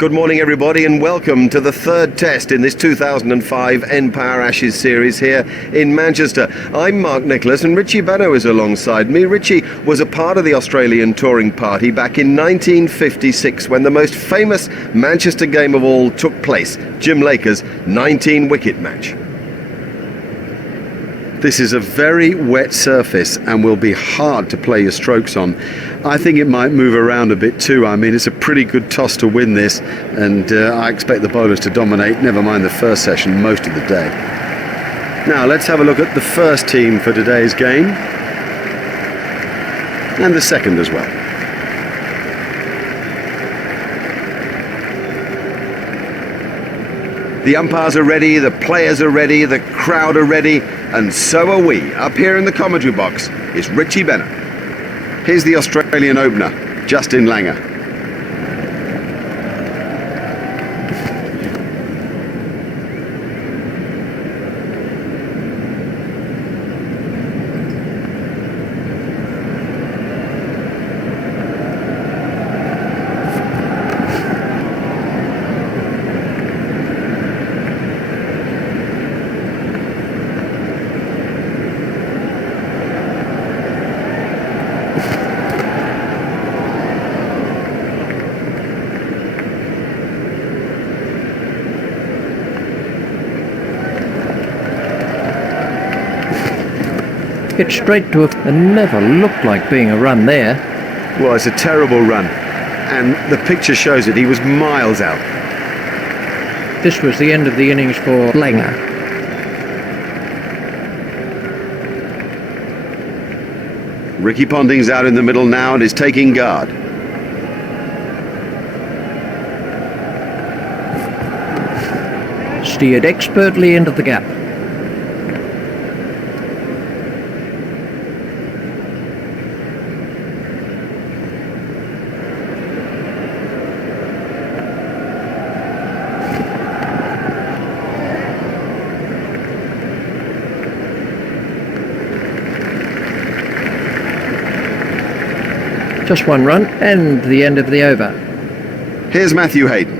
Good morning everybody and welcome to the third test in this 2005 npower Ashes series here in Manchester. I'm Mark Nicholas and Richie Benaud is alongside me. Richie was a part of the Australian touring party back in 1956 when the most famous Manchester game of all took place, Jim Laker's 19-wicket match. This is a very wet surface and will be hard to play your strokes on. I think it might move around a bit too. I mean, it's a pretty good toss to win this, and I expect the bowlers to dominate, never mind the first session, most of the day. Now, let's have a look at the first team for today's game, and the second as well. The umpires are ready, the players are ready, the crowd are ready, and so are we. Up here in the commentary box is Richie Benaud. Here's the Australian opener, Justin Langer. Hit straight to it and never looked like being a run there. Well, it's a terrible run, and the picture shows it. He was miles out. This was the end of the innings for Langer. Ricky Ponting's out in the middle now and is taking guard. Steered expertly into the gap. Just one run and the end of the over. Here's Matthew Hayden.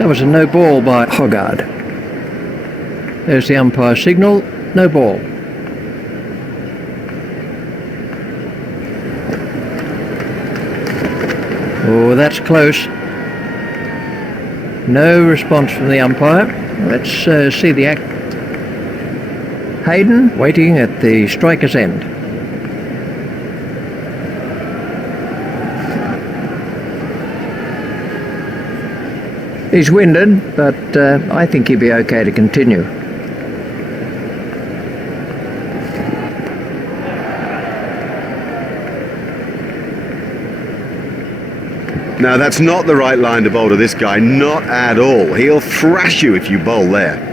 That was a no ball by Hoggard. There's the umpire signal, no ball. Oh, that's close. No response from the umpire. Let's see the act. Hayden waiting at the striker's end. He's winded, but I think he'll be okay to continue. Now that's not the right line to bowl to this guy, not at all. He'll thrash you if you bowl there.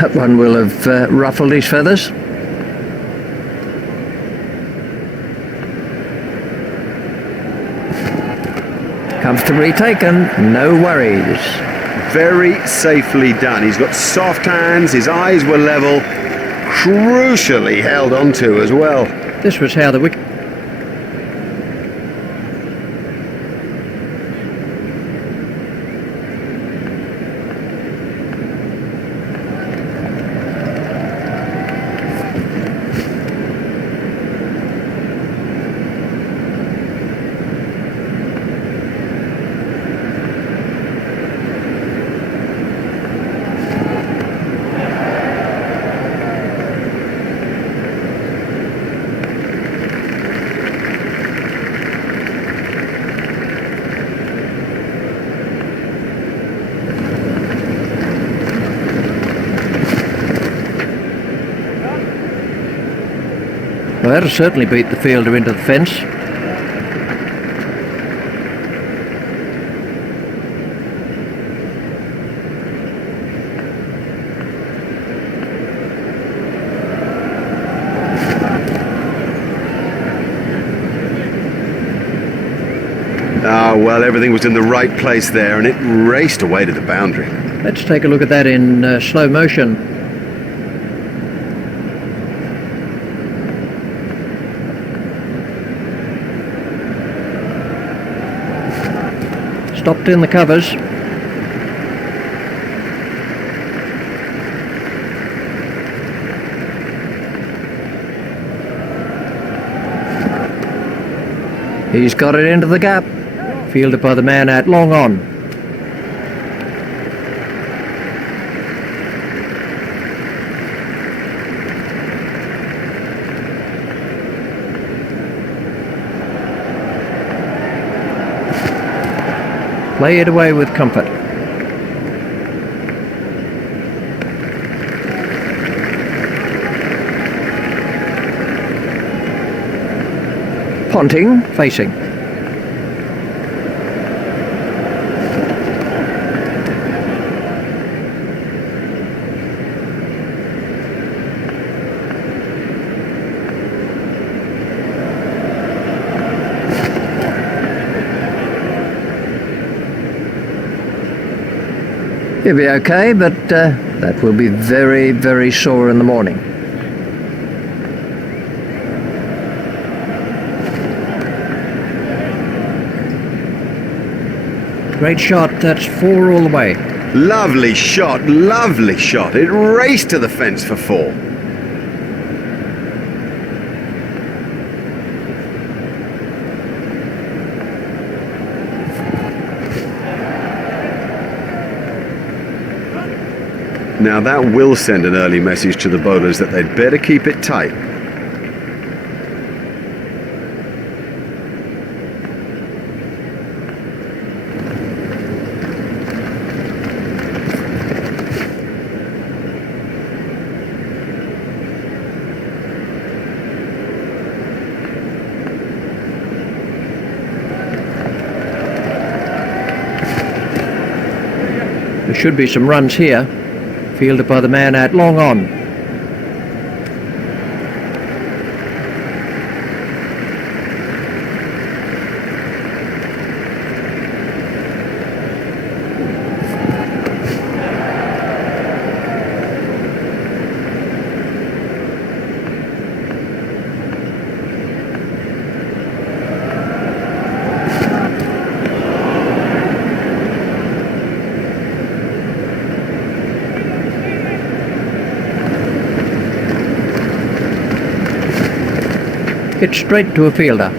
That one will have ruffled his feathers. Comfortably taken, no worries. Very safely done. He's got soft hands, his eyes were level, crucially held onto as well. This was how the wicket... that'll certainly beat the fielder into the fence. Ah, well, everything was in the right place there, and it raced away to the boundary. Let's take a look at that in slow motion. Stopped in the covers. He's got it into the gap. Fielded by the man out long on. Play it away with comfort. Ponting, facing. He'll be okay, but that will be very, very sore in the morning. Great shot, that's 4 all the way. Lovely shot, lovely shot. It raced to the fence for 4. Now that will send an early message to the bowlers that they'd better keep it tight. There should be some runs here. Fielded by the man out long on. Hit straight to a fielder.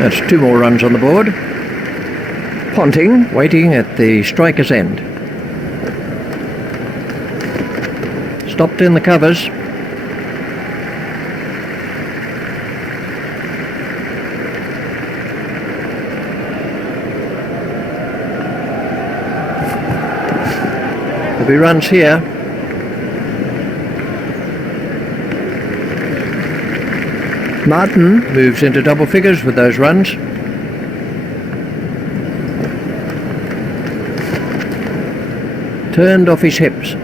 That's 2 more runs on the board. Ponting waiting at the striker's end. Stopped in the covers. There'll be runs here. Martin moves into double figures with those runs. Turned off his hips.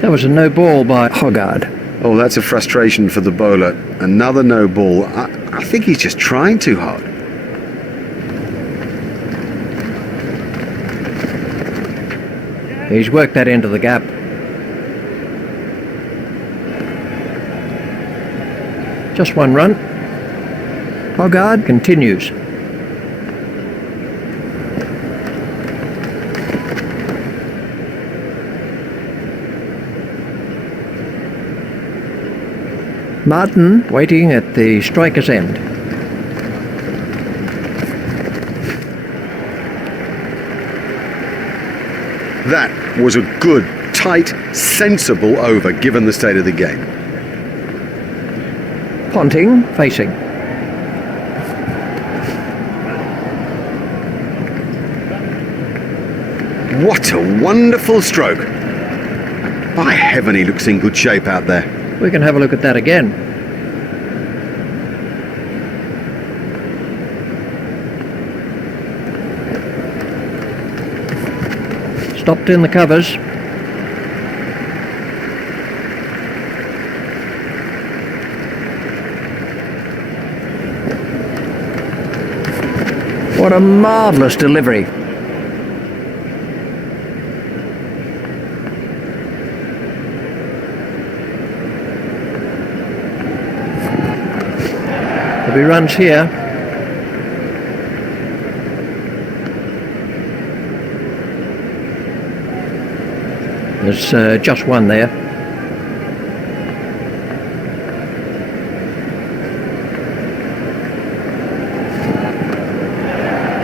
That was a no ball by Hoggard. Oh, that's a frustration for the bowler. Another no ball. I think he's just trying too hard. He's worked that into the gap. Just one run. Hogarth continues. Martin waiting at the striker's end. That was a good, tight, sensible over given the state of the game. Ponting facing. What a wonderful stroke. By heaven, he looks in good shape out there. We can have a look at that again. Stopped in the covers. What a marvellous delivery. There'll be runs here. There's just one there.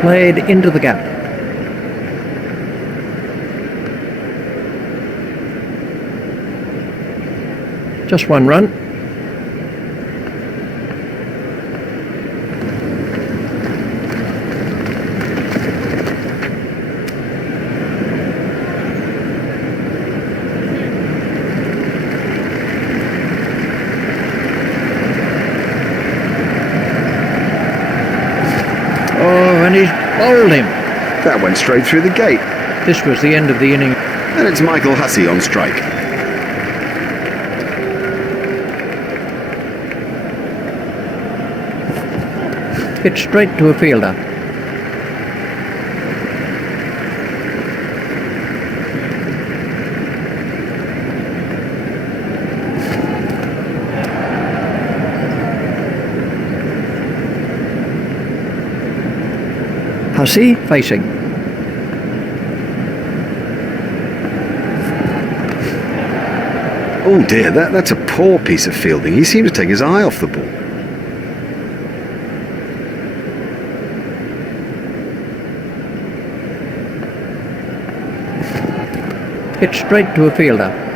Played into the gap. Just one run. And he's bowled him. That went straight through the gate. This was the end of the inning. And it's Michael Hussey on strike. Hit straight to a fielder. Hussey facing. Oh dear, that's a poor piece of fielding. He seemed to take his eye off the ball. Hit straight to a fielder.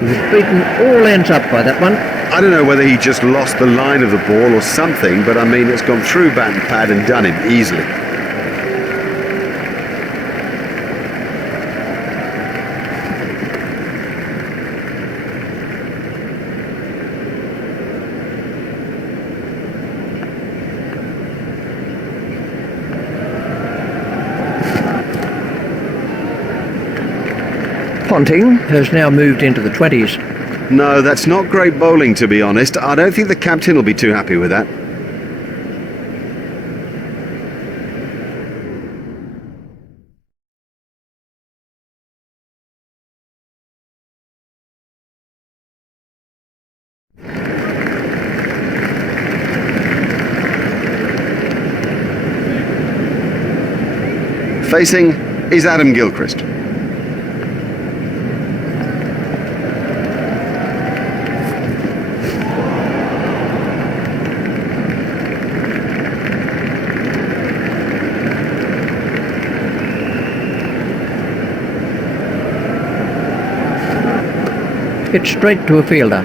He's beaten all ends up by that one. I don't know whether he just lost the line of the ball or something, but I mean, it's gone through bat and pad and done him easily. Ponting has now moved into the 20s. No, that's not great bowling, to be honest. I don't think the captain will be too happy with that. Facing is Adam Gilchrist. Hit straight to a fielder.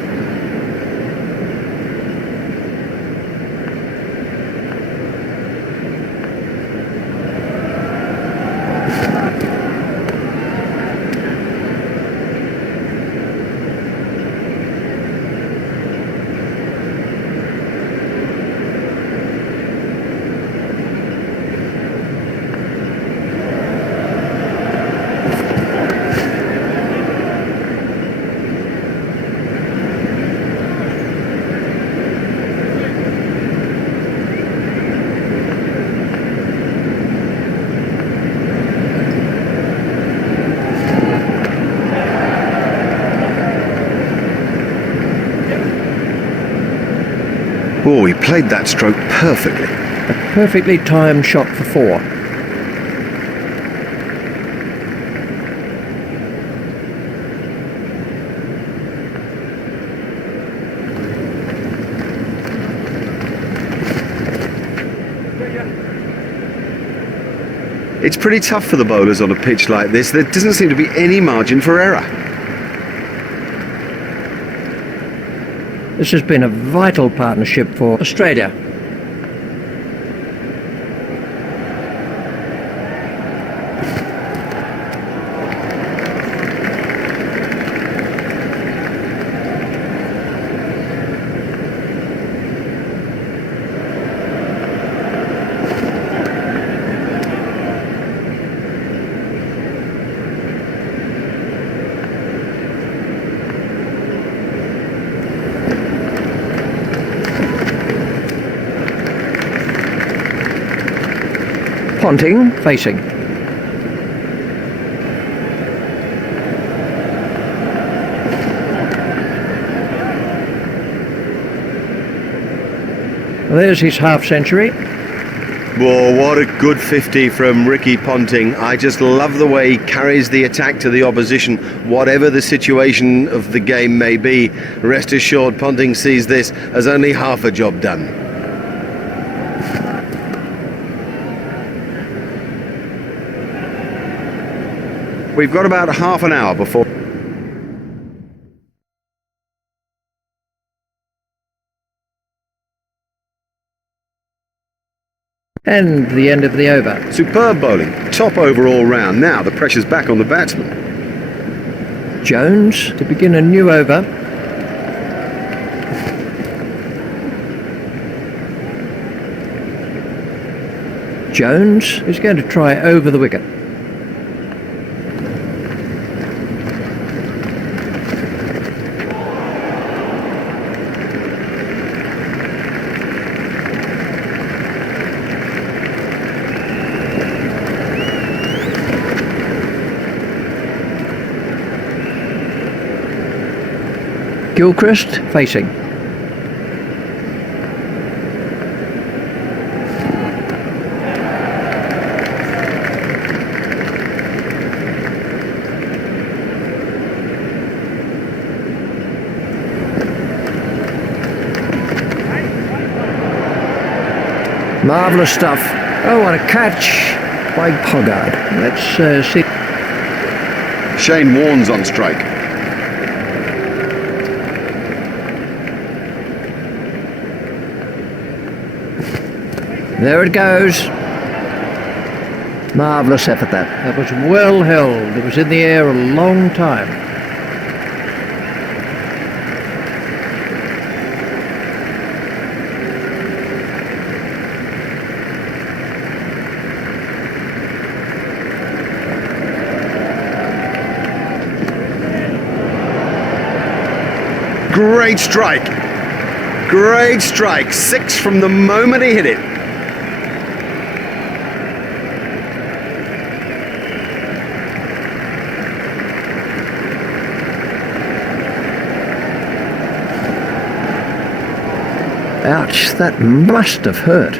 Oh, he played that stroke perfectly. A perfectly timed shot for 4. It's pretty tough for the bowlers on a pitch like this. There doesn't seem to be any margin for error. This has been a vital partnership for Australia. Ponting facing. There's his half-century. Whoa, what a good 50 from Ricky Ponting. I just love the way he carries the attack to the opposition, whatever the situation of the game may be. Rest assured, Ponting sees this as only half a job done. We've got about half an hour before... And the end of the over. Superb bowling, top overall round. Now the pressure's back on the batsman. Jones to begin a new over. Jones is going to try over the wicket. Gilchrist facing. Marvellous stuff. Oh, what a catch by Hoggard. Let's see. Shane Warne's on strike. There it goes. Marvellous effort that. That was well held. It was in the air a long time. Great strike. Great strike. 6 from the moment he hit it. Ouch, that must have hurt.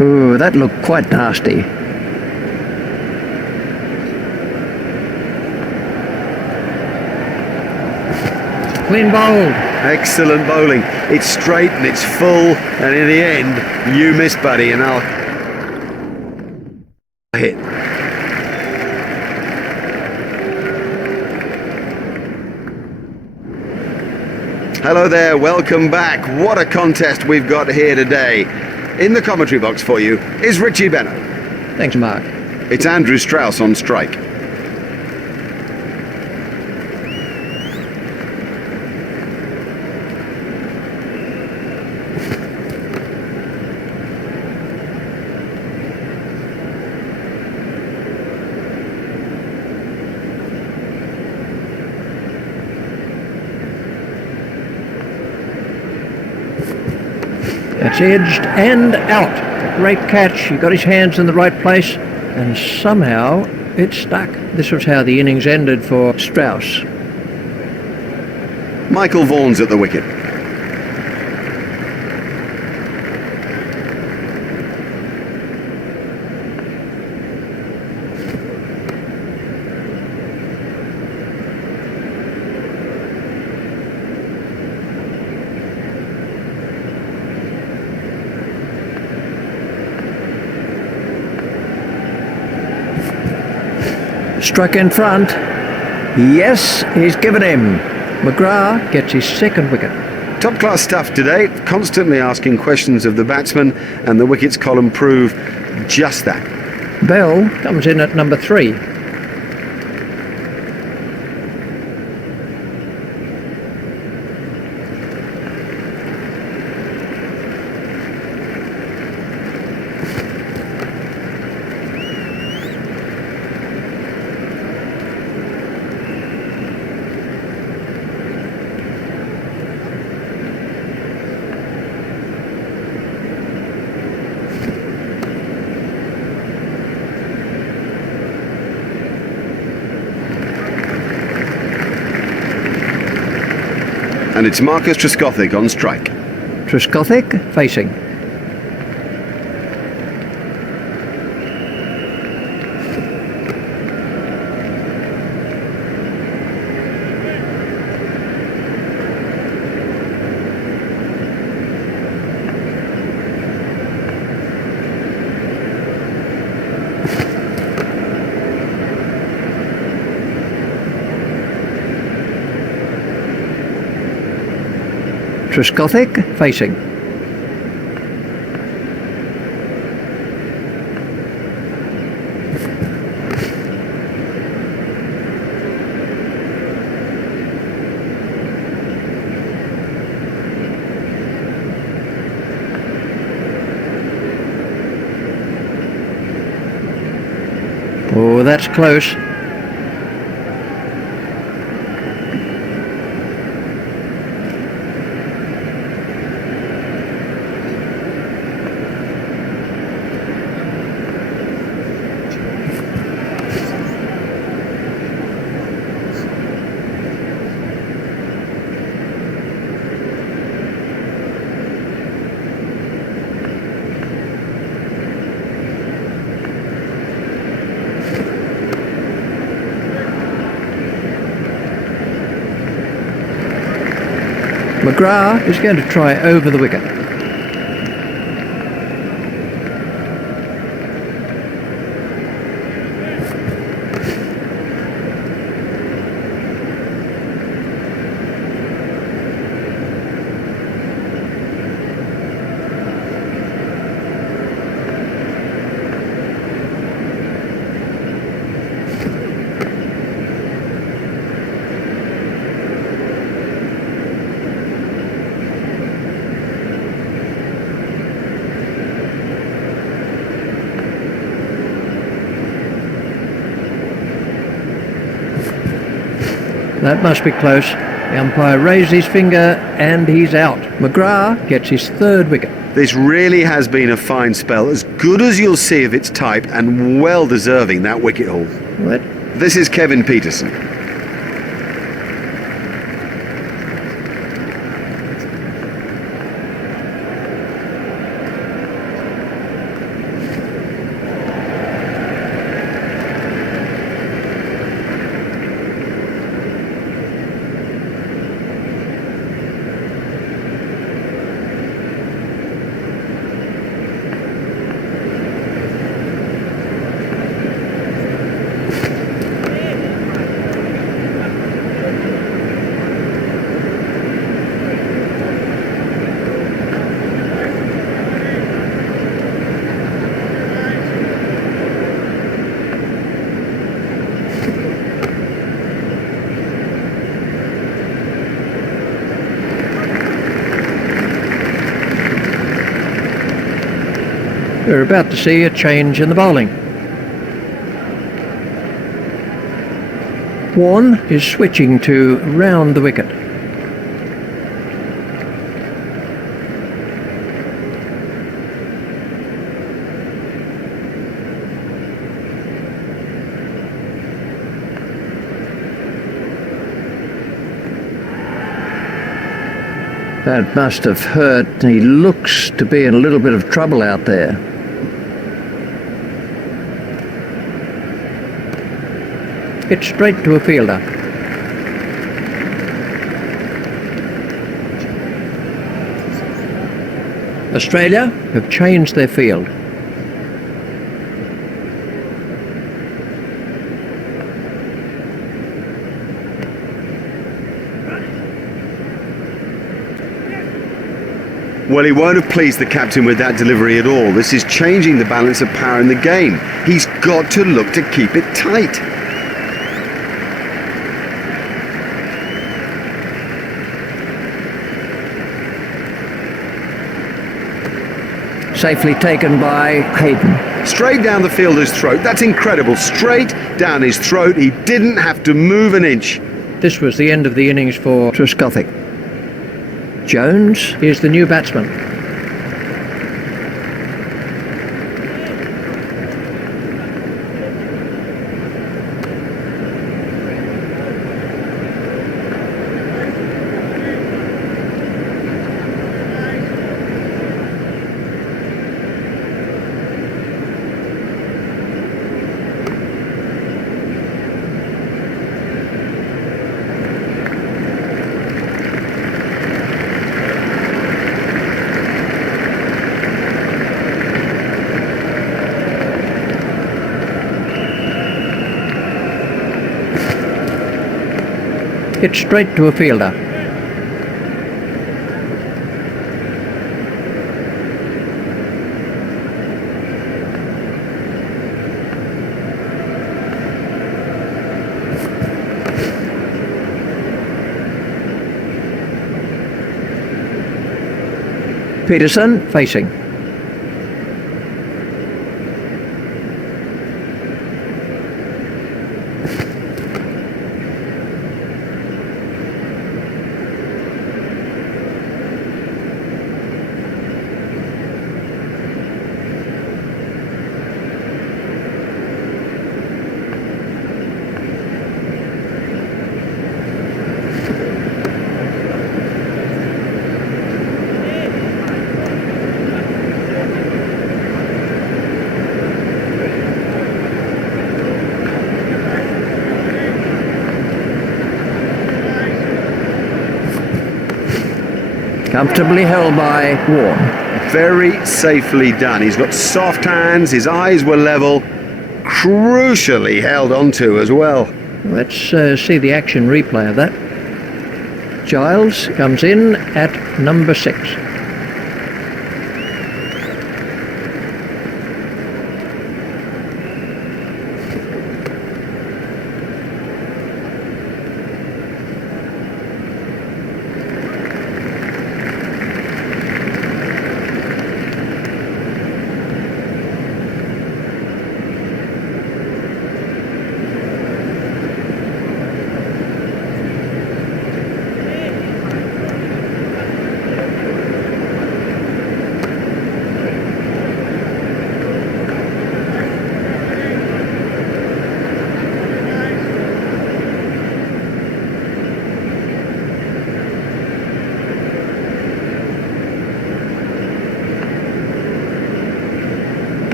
Ooh, that looked quite nasty. Clean bowled. Excellent bowling. It's straight and it's full, and in the end, you miss, buddy, and I'll hit. Hello there, welcome back. What a contest we've got here today. In the commentary box for you is Richie Benno. Thanks, Mark. It's Andrew Strauss on strike. It's edged and out. Great catch. He got his hands in the right place and somehow it stuck. This was how the innings ended for Strauss. Michael Vaughan's at the wicket. Struck in front. Yes, he's given him. McGrath gets his second wicket. Top class stuff today, constantly asking questions of the batsman, and the wickets column prove just that. Bell comes in at number 3. And it's Marcus Trescothick on strike. Trescothick facing. Trescothick facing. Oh, that's close. McGrath is going to try over the wicket. That must be close. The umpire raised his finger and he's out. McGrath gets his third wicket. This really has been a fine spell, as good as you'll see of its type, and well deserving that wicket haul. What? This is Kevin Peterson. We're about to see a change in the bowling. Vaughan is switching to round the wicket. That must have hurt. He looks to be in a little bit of trouble out there. Hit straight to a fielder. Australia have changed their field. Well, he won't have pleased the captain with that delivery at all. This is changing the balance of power in the game. He's got to look to keep it tight. Safely taken by Hayden. Straight down the fielder's throat. That's incredible. Straight down his throat. He didn't have to move an inch. This was the end of the innings for Trescothick. Jones is the new batsman. Hit straight to a fielder. Peterson facing. Comfortably held by Warren. Very safely done. He's got soft hands, his eyes were level, crucially held onto as well. Let's see the action replay of that. Giles comes in at number 6.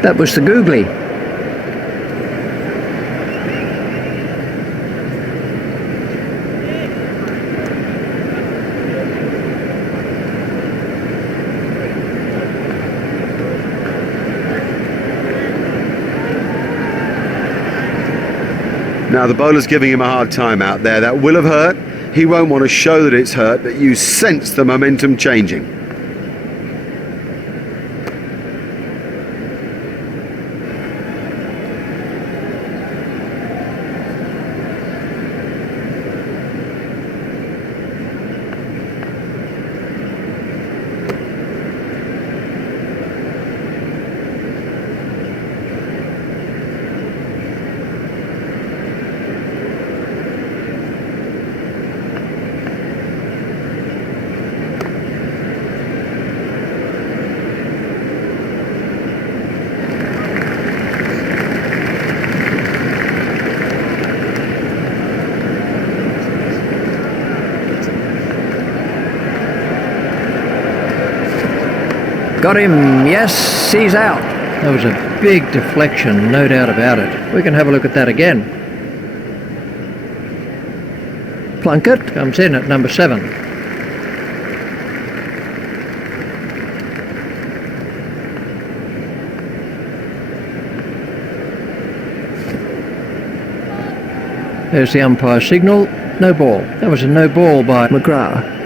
That was the googly. Now the bowler's giving him a hard time out there. That will have hurt. He won't want to show that it's hurt, but you sense the momentum changing. got him. Yes, he's out. That was a big deflection, no doubt about it. We can have a look at that again. Plunkett comes in at number 7. There's the umpire signal. No ball. That was a no ball by McGrath.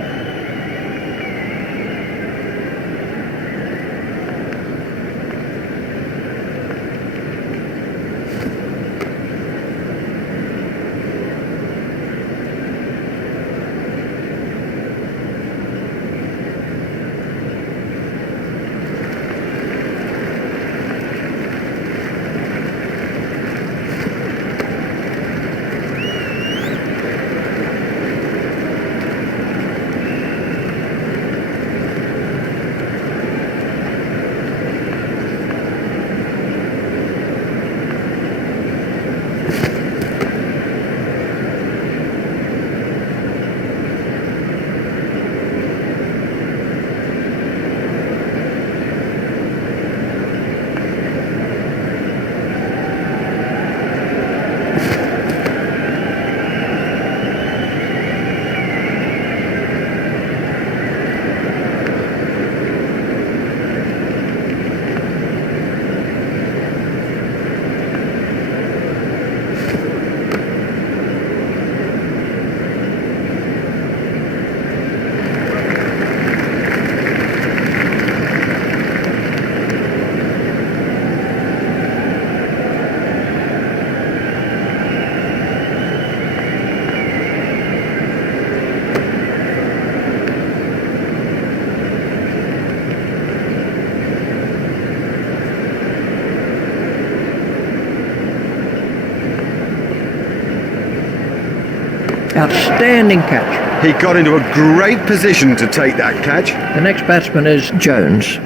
Outstanding catch. He got into a great position to take that catch. The next batsman is Jones.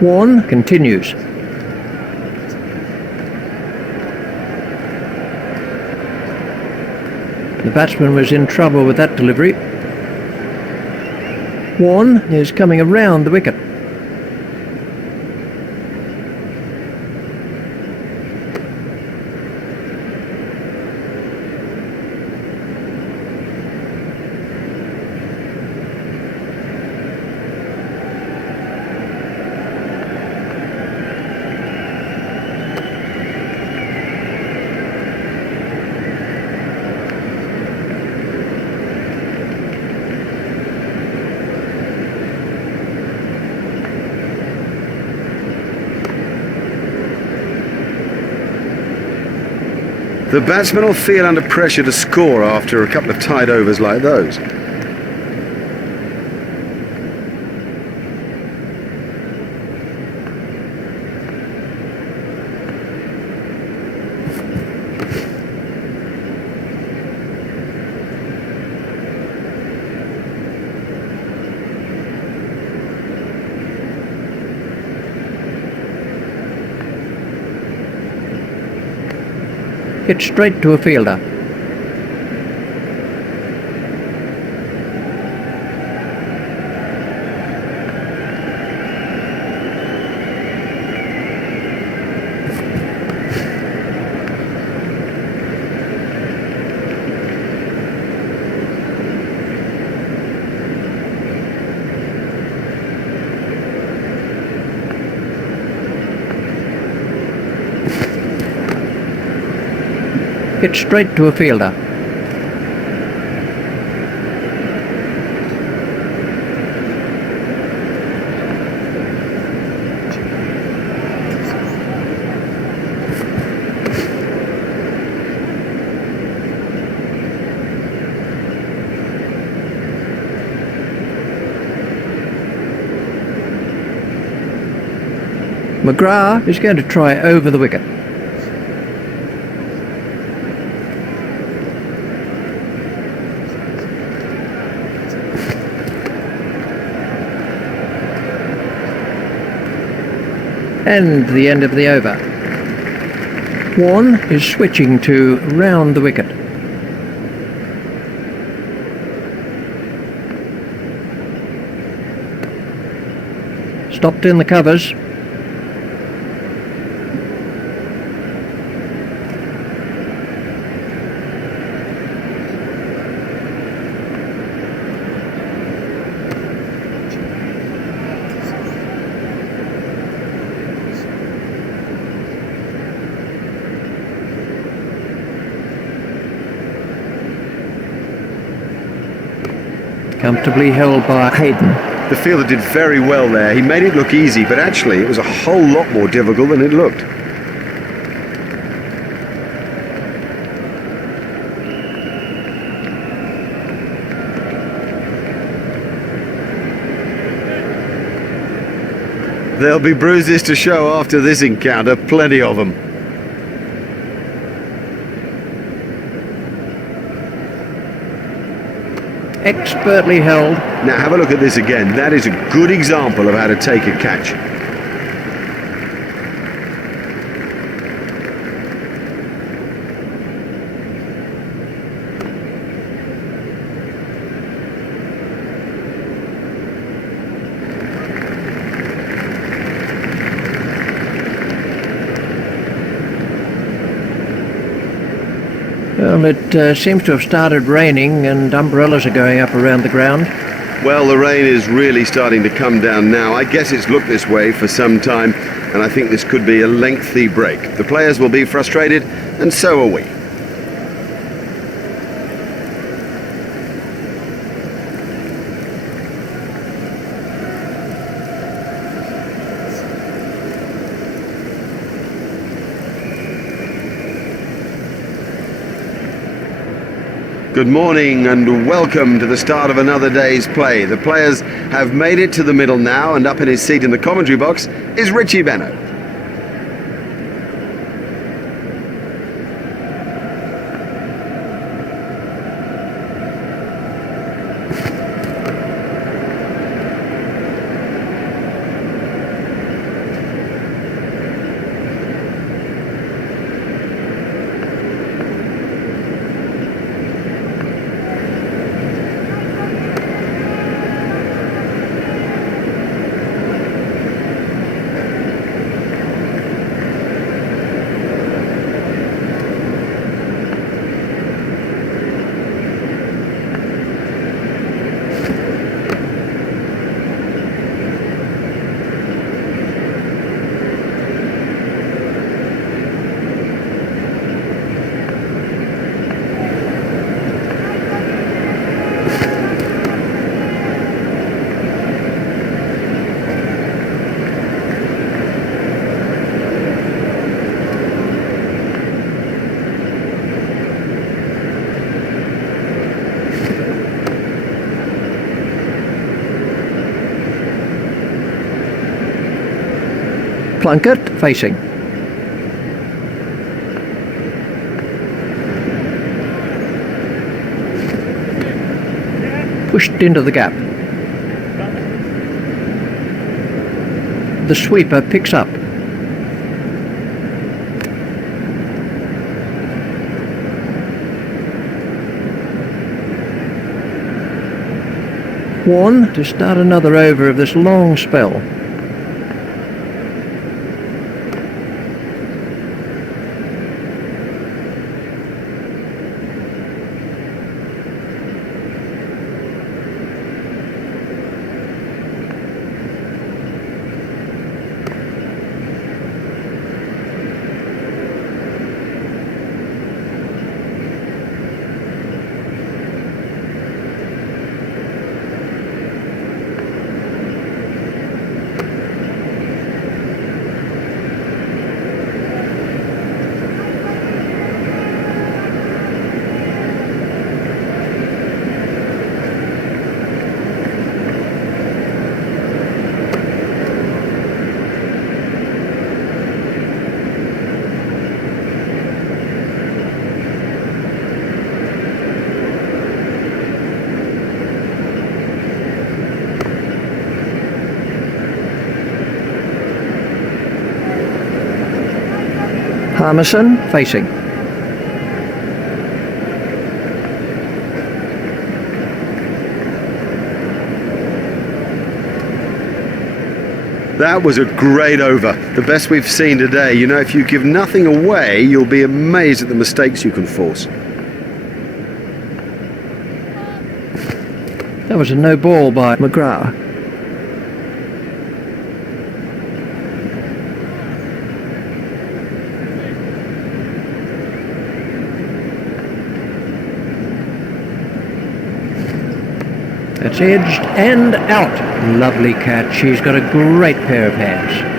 Warne continues. The batsman was in trouble with that delivery. Warne is coming around the wicket. The batsman will feel under pressure to score after a couple of tight overs like those. Hit straight to a fielder. Hit straight to a fielder. McGrath is going to try over the wicket. And the end of the over. Warne is switching to round the wicket. Stopped in the covers. Comfortably held by Hayden. The fielder did very well there. He made it look easy, but actually it was a whole lot more difficult than it looked. There'll be bruises to show after this encounter, plenty of them. Expertly held. Now have a look at this again. That is a good example of how to take a catch. Well, it seems to have started raining and umbrellas are going up around the ground. Well, the rain is really starting to come down now. I guess it's looked this way for some time, and I think this could be a lengthy break. The players will be frustrated, and so are we. Good morning and welcome to the start of another day's play. The players have made it to the middle now, and up in his seat in the commentary box is Richie Benno. Plunkett facing. Pushed into the gap. The sweeper picks up. One to start another over of this long spell. Harmison facing. That was a great over, the best we've seen today. You know, if you give nothing away, you'll be amazed at the mistakes you can force. That was a no ball by McGrath. It's edged and out. Lovely catch. She's got a great pair of hands.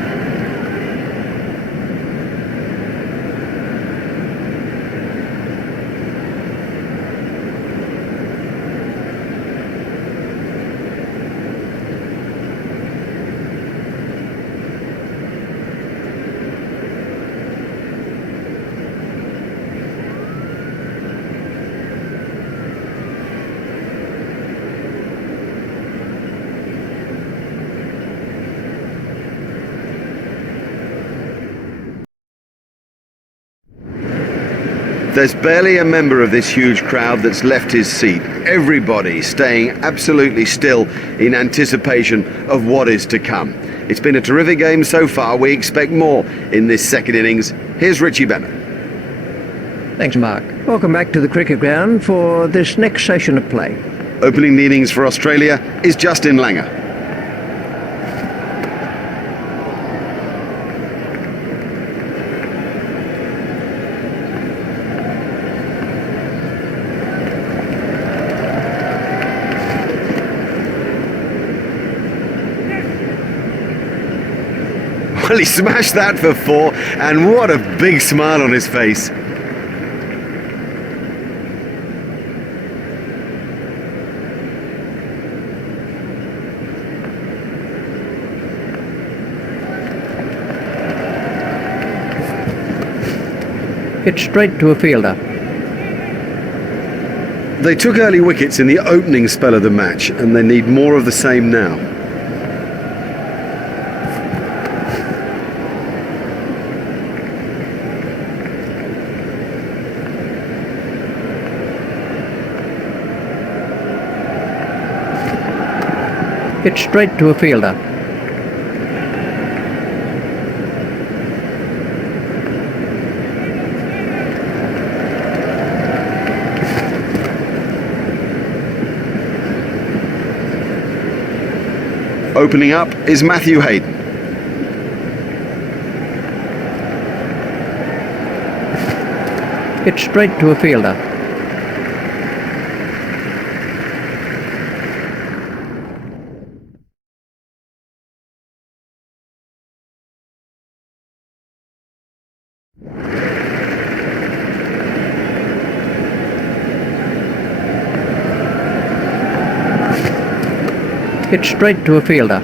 There's barely a member of this huge crowd that's left his seat. Everybody staying absolutely still in anticipation of what is to come. It's been a terrific game so far. We expect more in this second innings. Here's Richie Bennett. Thanks, Mark. Welcome back to the cricket ground for this next session of play. Opening the innings for Australia is Justin Langer. Well, he smashed that for 4, and what a big smile on his face. Hit straight to a fielder. They took early wickets in the opening spell of the match, and they need more of the same now. Hit straight to a fielder. Opening up is Matthew Hayden. Hit straight to a fielder. Hit straight to a fielder.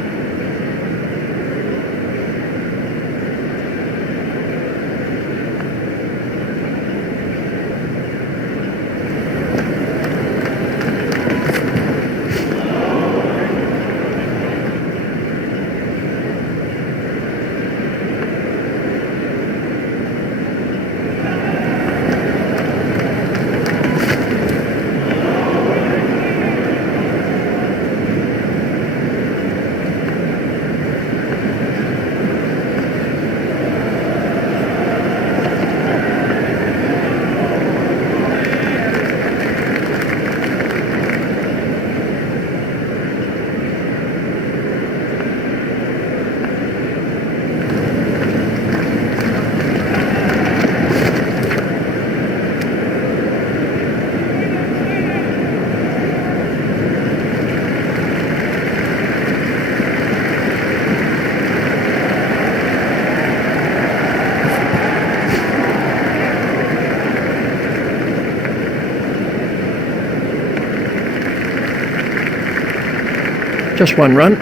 Just one run.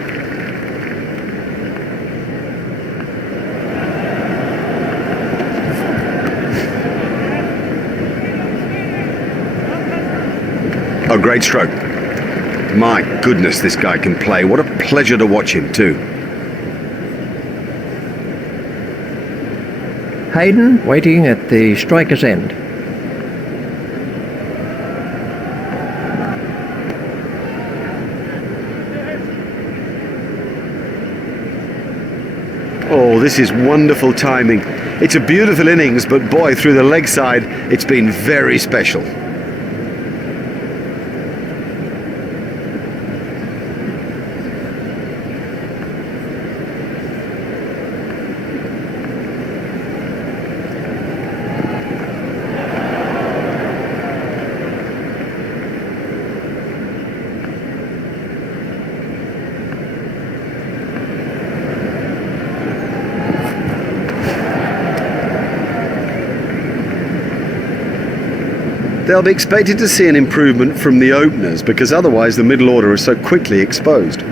A great stroke. My goodness, this guy can play. What a pleasure to watch him too. Hayden waiting at the striker's end. this is wonderful timing. It's a beautiful innings, but boy, through the leg side, it's been very special. They'll be expected to see an improvement from the openers because otherwise the middle order is so quickly exposed.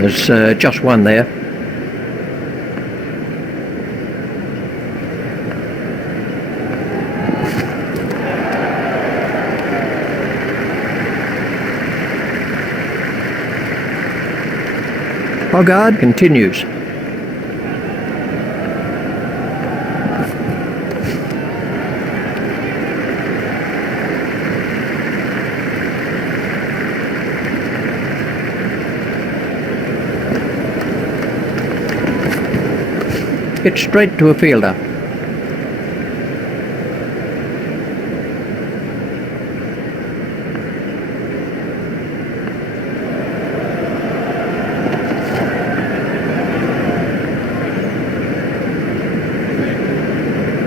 There's just one there. Hoggard continues. Hit straight to a fielder.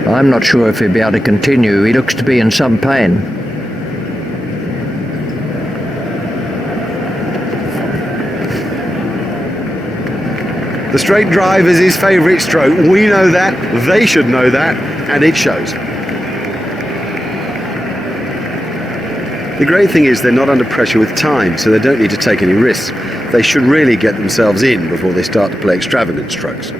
I'm not sure if he'll be able to continue. He looks to be in some pain. The straight drive is his favourite stroke. We know that, they should know that, and it shows. The great thing is they're not under pressure with time, so they don't need to take any risks. They should really get themselves in before they start to play extravagant strokes.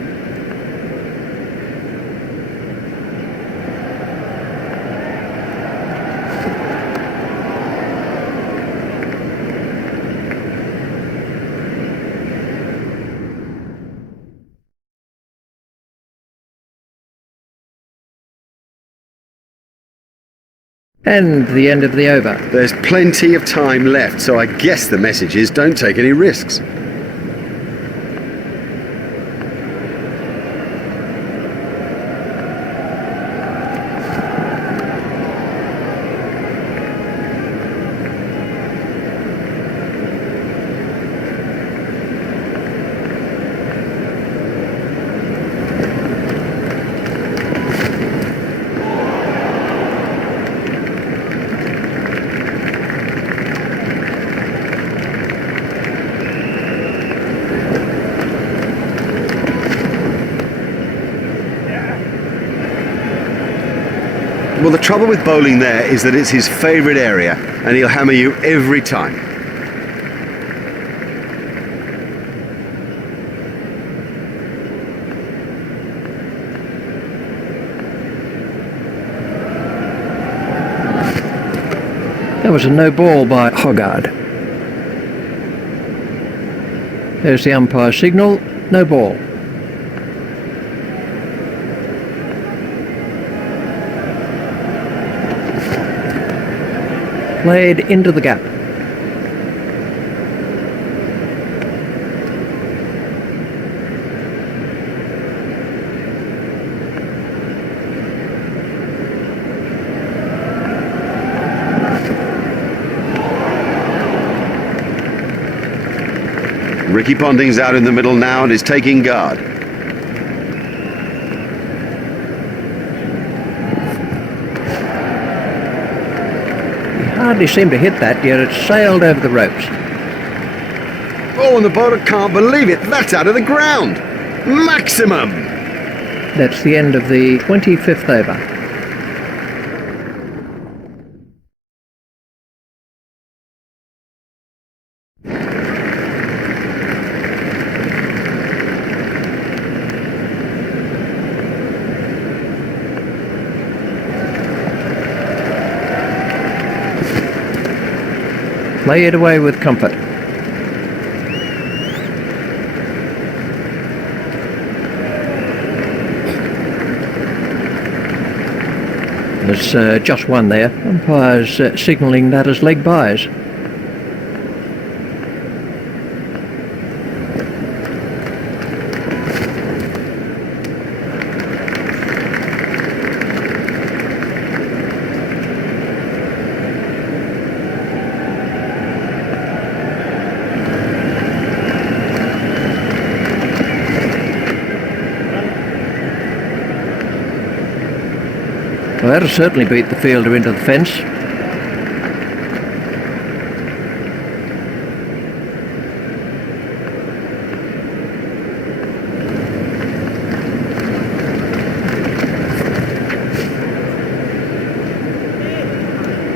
And the end of the over. There's plenty of time left, so I guess the message is don't take any risks. Well, the trouble with bowling there is that it's his favourite area, and he'll hammer you every time. That was a no ball by Hoggard. There's the umpire signal, no ball. Played into the gap. Ricky Ponting's out in the middle now and is taking guard. Hardly seemed to hit that, yet it sailed over the ropes. Oh, and the bowler can't believe it. That's out of the ground. Maximum. That's the end of the 25th over. Play it away with comfort. There's just one there. Umpire's signalling that as leg byes. Well, that'll certainly beat the fielder into the fence.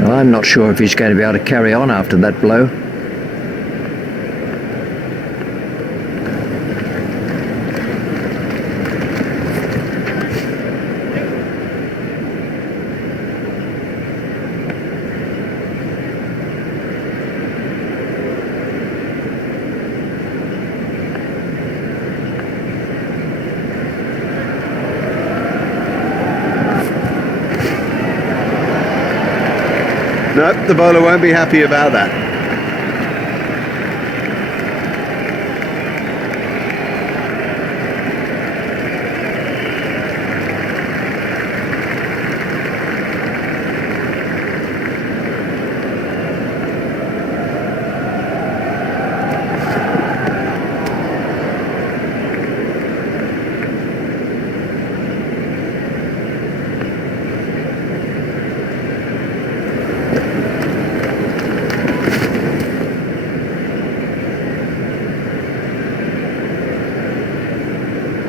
Well, I'm not sure if he's going to be able to carry on after that blow. No, the bowler won't be happy about that.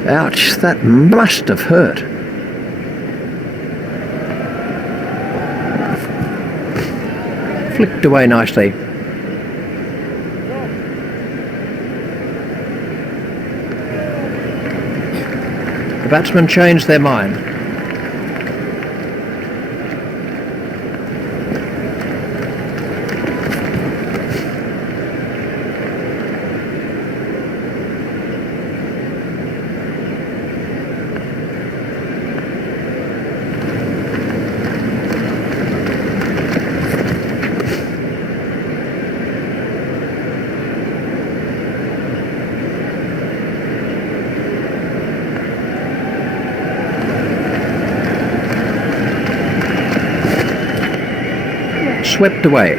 Ouch, that must have hurt. Flicked away nicely. The batsmen changed their mind. Swept away.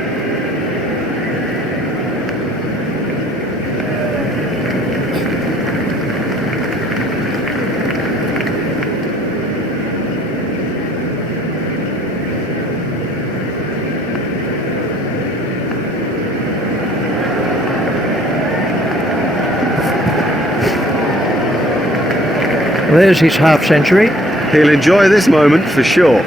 There's his half century. He'll enjoy this moment for sure.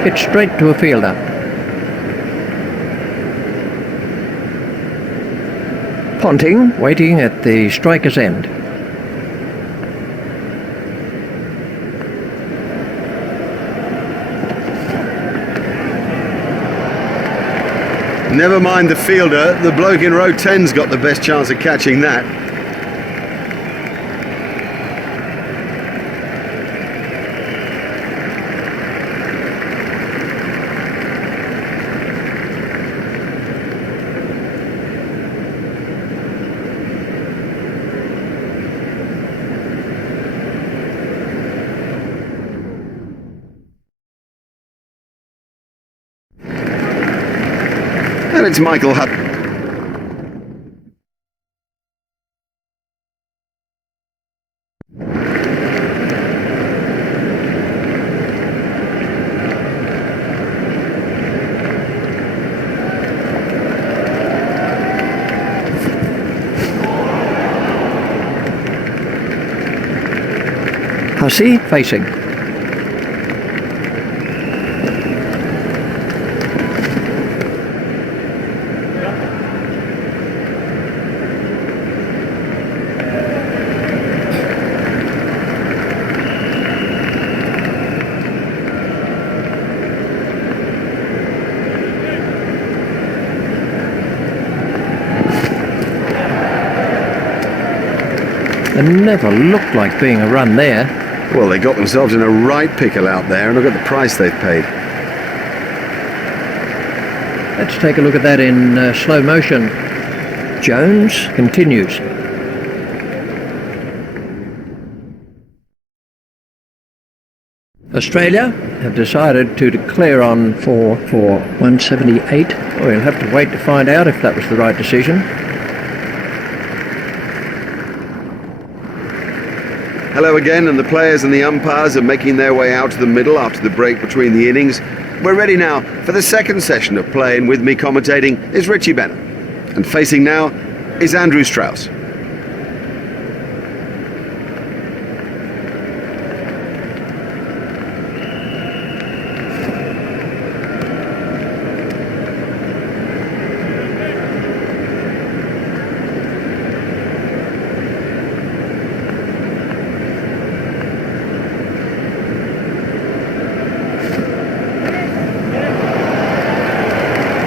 Hit straight to a fielder. Ponting, waiting at the striker's end. Never mind the fielder, the bloke in row 10's got the best chance of catching that. And it's Michael Hutt. Hussey facing. It never looked like being a run there. Well, they got themselves in a right pickle out there, and look at the price they've paid. Let's take a look at that in slow motion. Jones continues. Australia have decided to declare on for 178. We'll have to wait to find out if that was the right decision. Hello again, and the players and the umpires are making their way out to the middle after the break between the innings. We're ready now for the second session of play, and with me commentating is Richie Benner. And facing now is Andrew Strauss.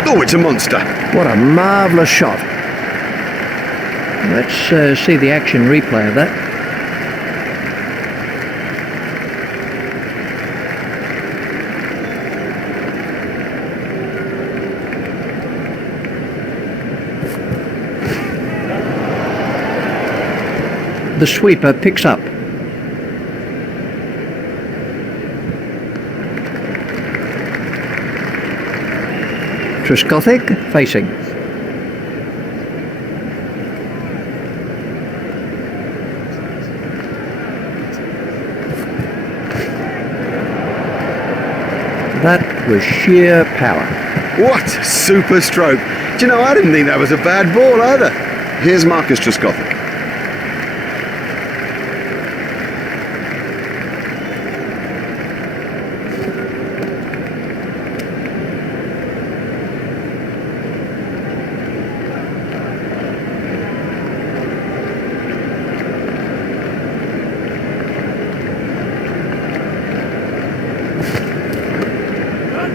Oh, it's a monster. What a marvellous shot. Let's see the action replay of that. The sweeper picks up. Trescothick facing. That was sheer power. What a super stroke. Do you know, I didn't think that was a bad ball either. Here's Marcus Trescothick.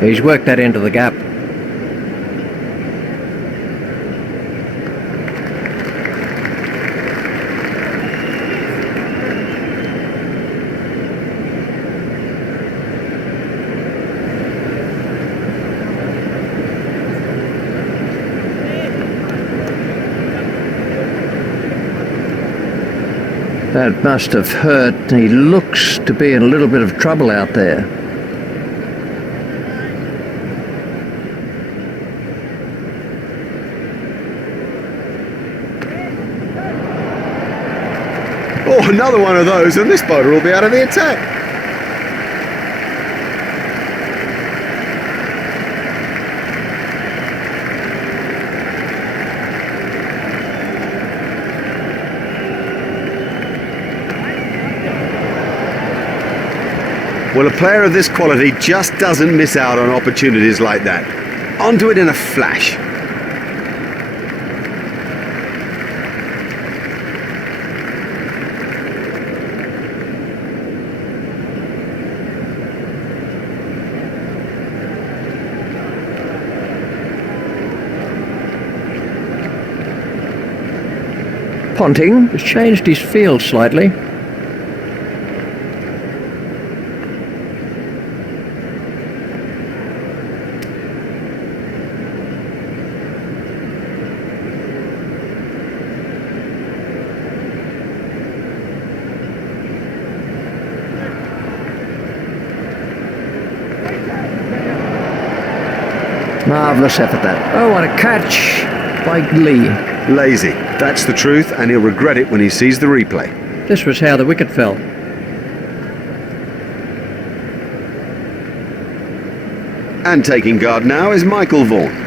He's worked that into the gap. That must have hurt. He looks to be in a little bit of trouble out there. Oh, another one of those, and this bowler will be out of the attack. Well, a player of this quality just doesn't miss out on opportunities like that. Onto it in a flash. Ponting has changed his field slightly. Marvellous effort that. Oh, what a catch by Lee. Lazy, that's the truth, and he'll regret it when he sees the replay. This was how the wicket fell. And taking guard now is Michael Vaughan.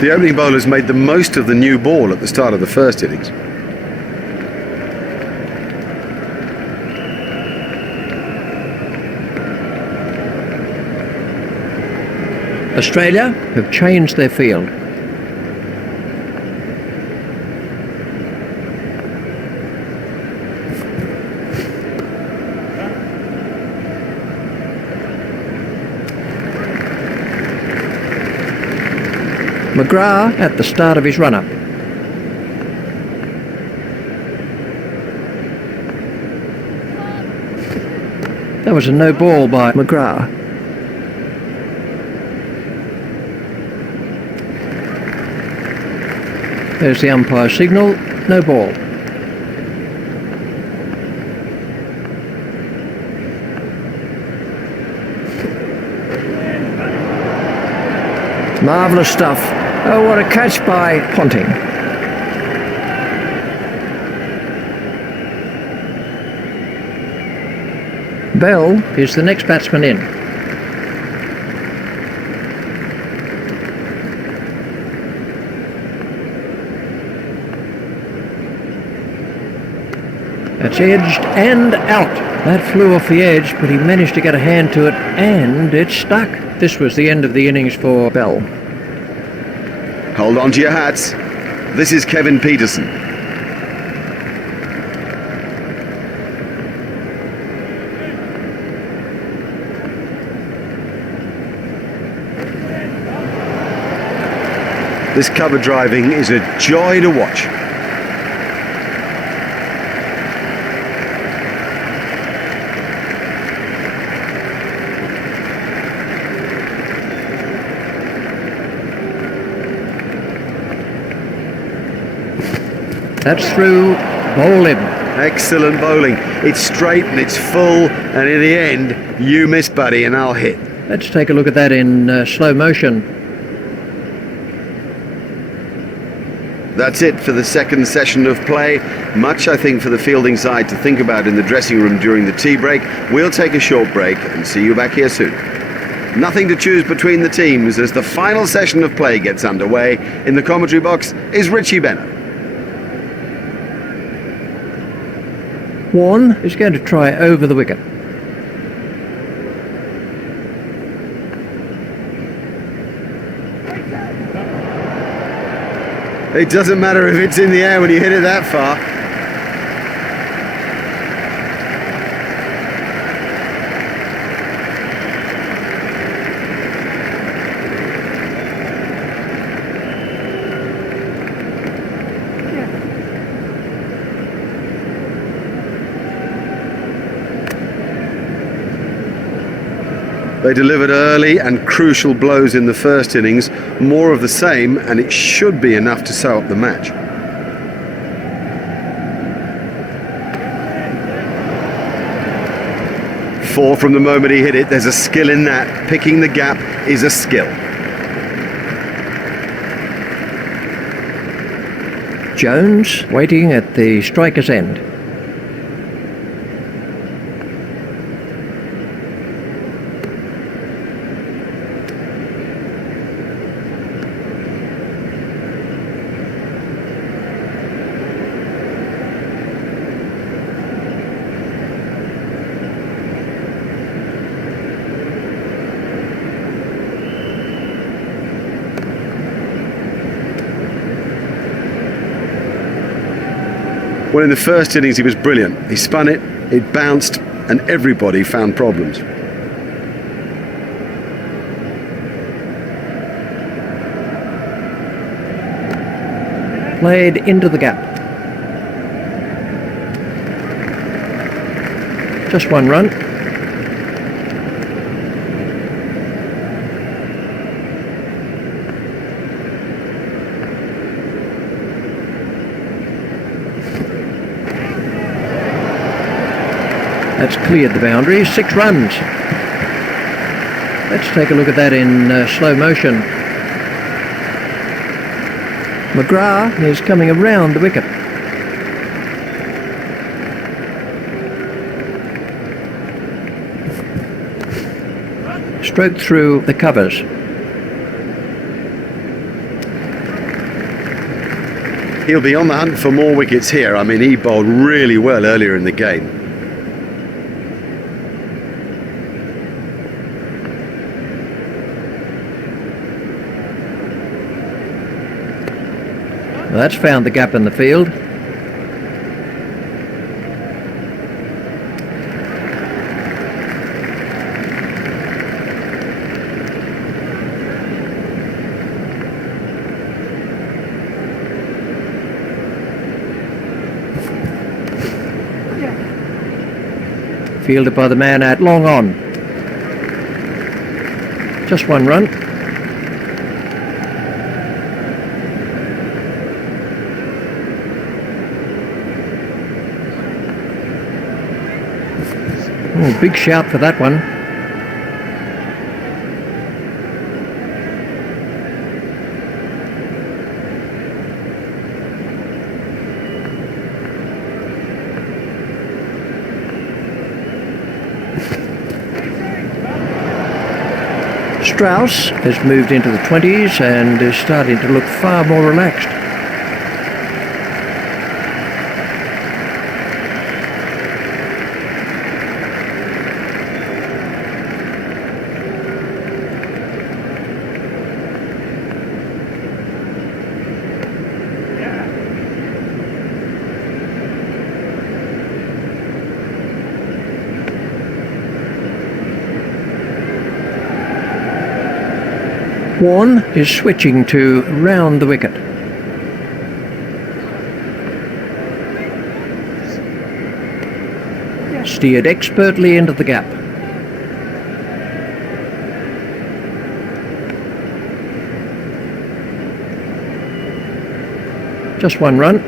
The opening bowlers made the most of the new ball at the start of the first innings. Australia have changed their field. McGrath at the start of his run-up. That was a no ball by McGrath. There's the umpire signal, no ball. Marvellous stuff. Oh, what a catch by Ponting. Bell is the next batsman in. That's edged and out. That flew off the edge, but he managed to get a hand to it, and it stuck. This was the end of the innings for Bell. Hold on to your hats. This is Kevin Peterson. This cover driving is a joy to watch. That's through, bowl him. Excellent bowling. It's straight and it's full, and in the end, you miss, buddy, and I'll hit. Let's take a look at that in slow motion. That's it for the second session of play. Much, I think, for the fielding side to think about in the dressing room during the tea break. We'll take a short break and see you back here soon. Nothing to choose between the teams as the final session of play gets underway. In the commentary box is Richie Benner. Warren is going to try over the wicket. It doesn't matter if it's in the air when you hit it that far. They delivered early and crucial blows in the first innings, more of the same, and it should be enough to sew up the match. Four from the moment he hit it. There's a skill in that. Picking the gap is a skill. Jones waiting at the striker's end. Well, in the first innings he was brilliant. He spun it, it bounced, and everybody found problems. Played into the gap. Just one run. That's cleared the boundary. 6 runs. Let's take a look at that in slow motion. McGrath is coming around the wicket. Stroked through the covers. He'll be on the hunt for more wickets here. I mean, he bowled really well earlier in the game. Well, that's found the gap in the field. Fielded by the man at long on. Just one run. Oh, big shout for that one. Strauss has moved into the 20s and is starting to look far more relaxed. Warren is switching to round the wicket. Steered expertly into the gap. Just one run.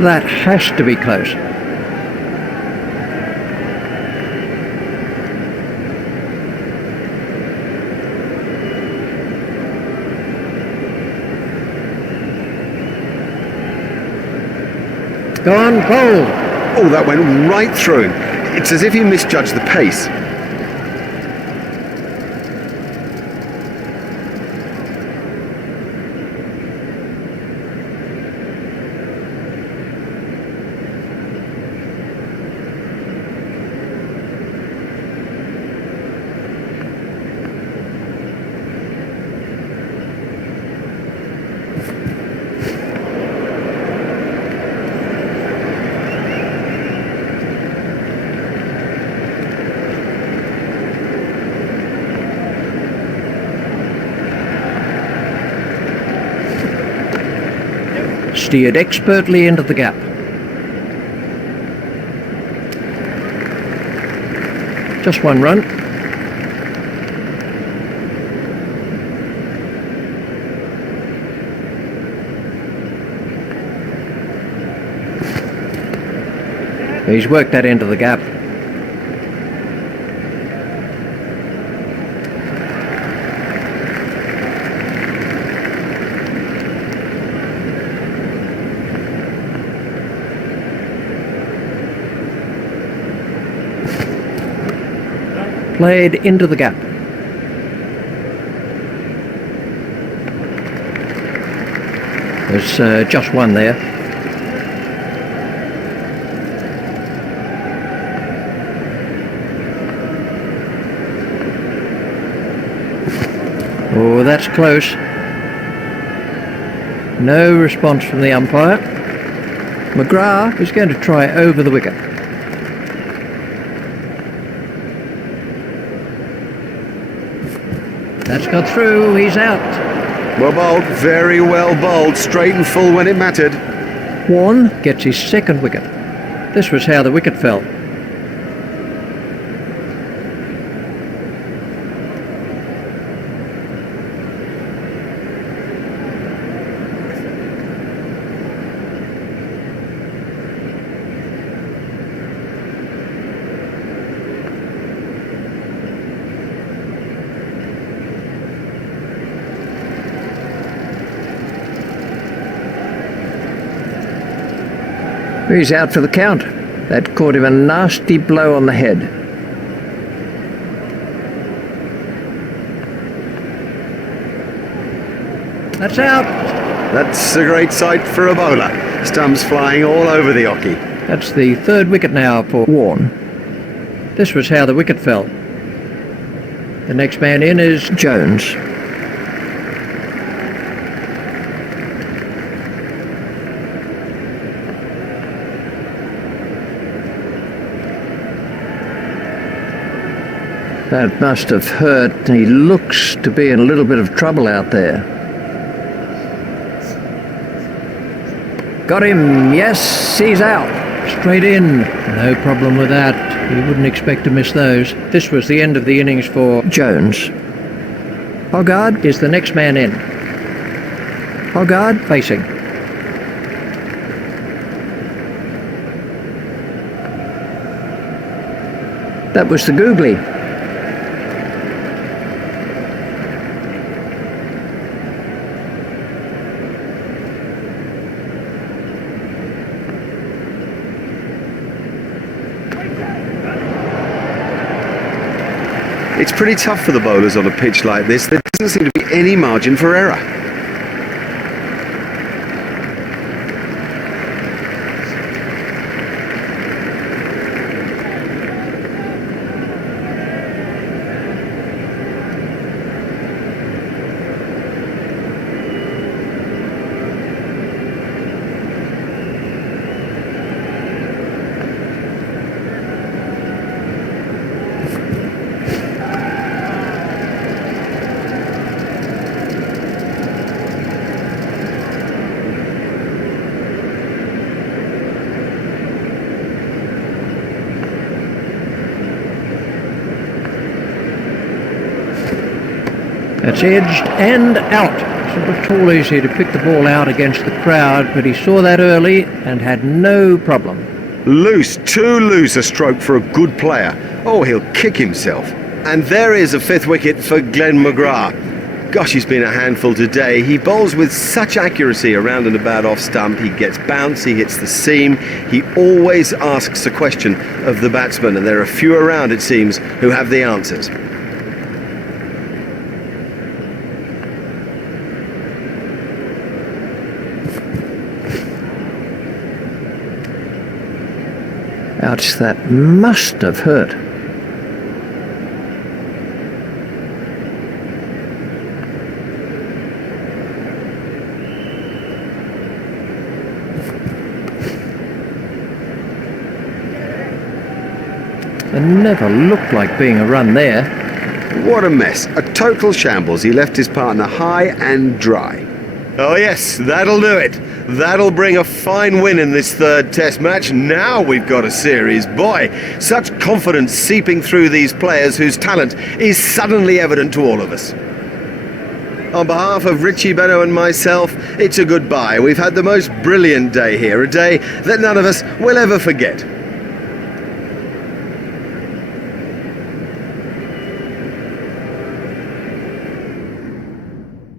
That has to be close. Gone bold. Oh, that went right through him. It's as if he misjudged the pace. Steered expertly into the gap. Just one run. He's worked that into the gap. Played into the gap. There's just one there. Oh, that's close. No response from the umpire. McGrath is going to try over the wicket. That's got through, he's out. Well bowled, very well bowled, straight and full when it mattered. Warne gets his second wicket. This was how the wicket fell. He's out for the count. That caught him a nasty blow on the head. That's out. That's a great sight for a bowler. Stumps flying all over the hockey. That's the third wicket now for Warne. This was how the wicket fell. The next man in is Jones. That must have hurt. He looks to be in a little bit of trouble out there. Got him. Yes, he's out. Straight in. No problem with that. You wouldn't expect to miss those. This was the end of the innings for Jones. Hoggard is the next man in. Hoggard facing. That was the googly. It's pretty tough for the bowlers on a pitch like this. There doesn't seem to be any margin for error. That's edged and out. It's not at all easy to pick the ball out against the crowd, but he saw that early and had no problem. Loose, too loose a stroke for a good player. Oh, he'll kick himself. And there is a fifth wicket for Glenn McGrath. Gosh, he's been a handful today. He bowls with such accuracy around and about off stump. He gets bounce, he hits the seam. He always asks a question of the batsman, and there are few around, it seems, who have the answers. Ouch, that must have hurt. It never looked like being a run there. What a mess. A total shambles. He left his partner high and dry. Oh yes, that'll do it. That'll bring a fine win in this third test match. Now we've got a series. Boy, such confidence seeping through these players whose talent is suddenly evident to all of us. On behalf of Richie Benno and myself, it's a goodbye. We've had the most brilliant day here, a day that none of us will ever forget.